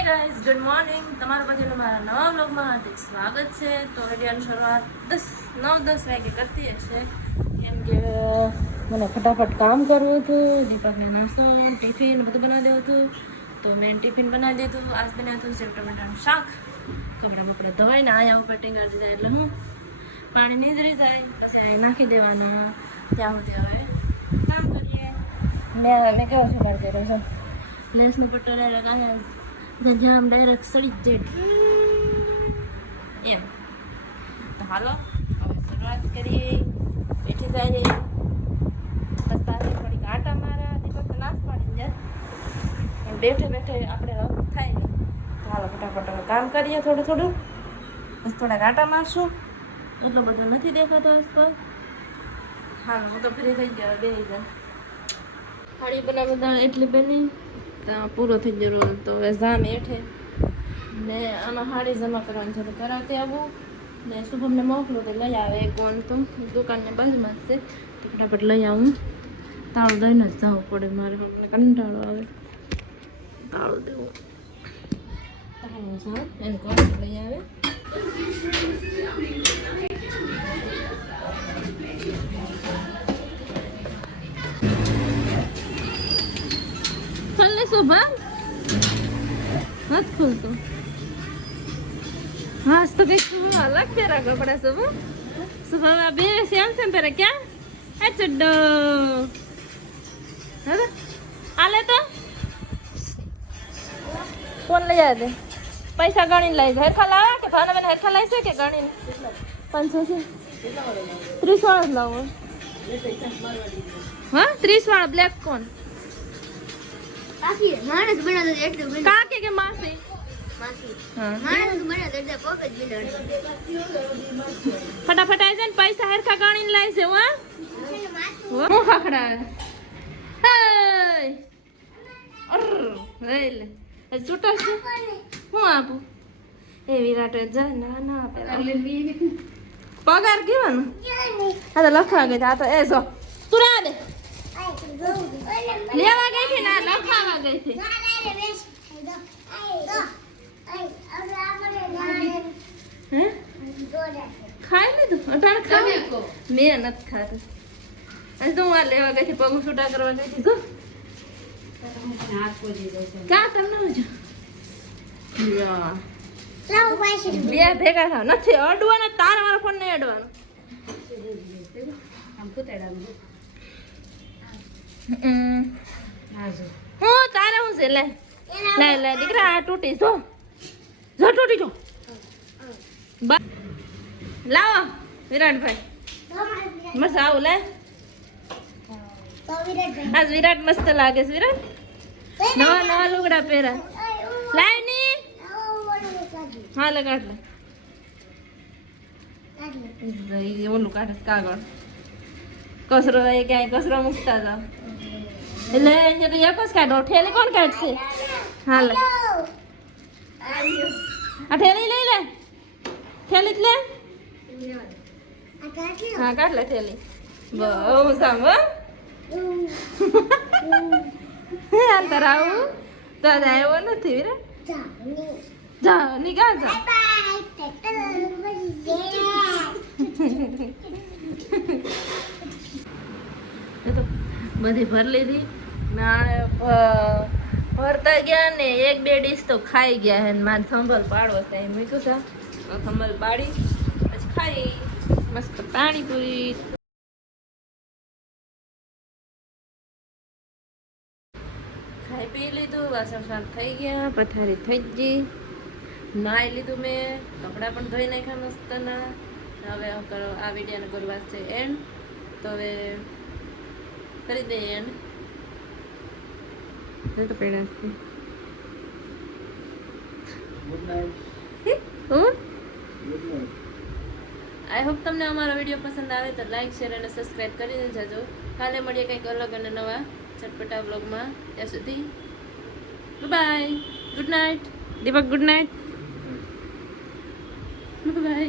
Hey guys, good morning. તમારા બધાનું મારા નવા વ્લોગમાં હાર્દિક સ્વાગત છે. તો વિડીયોની શરૂઆત 9-10 વાગે કરતી હશે, કેમ કે મને ફટાફટ કામ કરવું હતું. દીપકને નાસ્તો ટિફિન બધું બનાવી દેવું હતું, તો મેં ટિફિન બનાવી દીધું. આજ બનાવ્યું હતું સેવ ટમેટાનું શાક. કપડાં બપડા ધોઈને અહીંયા ઉપર ટીંગાડી દીધા, એટલે હું પાણી નીતરી જાય પછી નાખી દેવાના. ત્યાં સુધી હવે કામ કરીએ. મેં કેવું છું મારે કર્યો છું લેસનું પટ્ટો ડાયરેક્ટ અહીંયા ધ્યાન ડાયરેક્ટ સડી જ જાય એમ. તો હાલો હવે શરૂઆત કરીએ. બેઠી જાય બસ તારે થોડીક આટા મારા દીપક નાશ પાડી જાય, પણ બેઠે બેઠે આપણે રફ થાય નહીં. તો હાલો ફટાફટ હવે કામ કરીએ. થોડું બસ થોડાક આટા મારશું, એટલો બધો નથી દેખાતો આસપાસ. હાલો હું તો ફ્રી થઈ ગયો, બે જાય હાડી બનાવતા એટલી બની ત્યાં પૂરો થઈ ગયો. તો હવે જામ હેઠે ને આમાં હાડી જમા કરવાની છે, તો કરાવતી આવું ને શુભમને મોકલું તો લઈ આવે. કોણ તો દુકાનની બાજુમાં જ છે, તો ફટાફટ લઈ આવું. તાળું દઈને જ જવું પડે મારે, મને કંટાળો આવે તાળું દેવું. તાળું જાઉં એને કહું લઈ આવે. શોભા નથી ખુલતું. હા તો કઈ શુભા અલગ પહેરા કપડા. શુભા બે સેમ પહેરા. ક્યાં આ ચડ્ડો હાલે તો કોણ લઈ આવે? પૈસા ગણી લઈ જાય. હરખા લાવા કે ભાવના હરખા લાવી છે કે ગણીને 500 છે? 30 વાળા જ લાવો. હા 30 વાળા બ્લેક કોણ? કાકી માણસ બનાતો એટલે કાકી કે માસી? માસી. હા માણસ બનાતો એટલે પોક જ બિલાડ. ફટાફટ આવી જાય ને પૈસા હરખા ગણીને લાવી છે. હું ખાખડા લે છૂટા છે. હું આપું એ વિરાટ જાય ના પેલા પગાર કેવાનું? આ તો લખવા ગઈ. આ તો એ જો તું રા દે લેવા ગઈ છે ને લખાવા ગઈ છે. ખાઈ લીધું? અટાણ ખાવે મેં નથી ખાધું. આજે તો હું આ લેવા ગઈ છે, પગ છૂટા કરવા ગઈ છે. ક્યાં તમને બે ભેગા થાવ નથી અડવાનો. તારા મારો ફોન નહીં અડવાનો. હું તારે હું છે લે લે દીકરા આ તૂટી જો તૂટી જો. લાવો વિરાટભાઈ મસ્ત આવું લે. આજ વિરાટ મસ્ત લાગે છે. વિરાટ નવા લુગડા પહેરા લાય ની. હા લે કાઢ લે ઓલું કાઢે કાગળ. કચરો એ ક્યાંય કચરો મૂકતા જાવ એટલે અહીંયા તો એક જ કાઢો. ઠેલી કોણ કાઢશે? હા લે આ ઠેલી લઈ લે. ઠેલી જ લે. હા કાઢ લે ઠેલી. બહુ સામ અંતર આવું તો આવ્યો નથી. વિરાટ જા નીકળ જા. બધી ભર લીધી ભરતા ગયા ને 1-2 ડીશ તો ખાઈ ગયા હે. મારે સંભળ પાડવો છે મૂક્યું છે, સંભળ પાડી પછી ખાઈ મસ્ત પાણીપુરી. ખાઈ પી લીધું, વાસણ સાફ થઈ ગયા, પથારી થઈ ગઈ, નાહી લીધું મેં, કપડાં પણ ધોઈ નાખ્યા મસ્તના. હવે આ વિડીયોને કરવા છે એન્ડ. તો હવે કરી દઈએ એન્ડ. તો પેડા આઈ હોપ તમને અમારો વિડીયો પસંદ આવે તો લાઈક શેર અને સબસ્ક્રાઈબ કરી દેજો. કાલે મળીએ કંઈક અલગ અને નવા ચટપટા વ્લોગમાં. ત્યાં સુધી bye. Good night Deepak. Good night. By.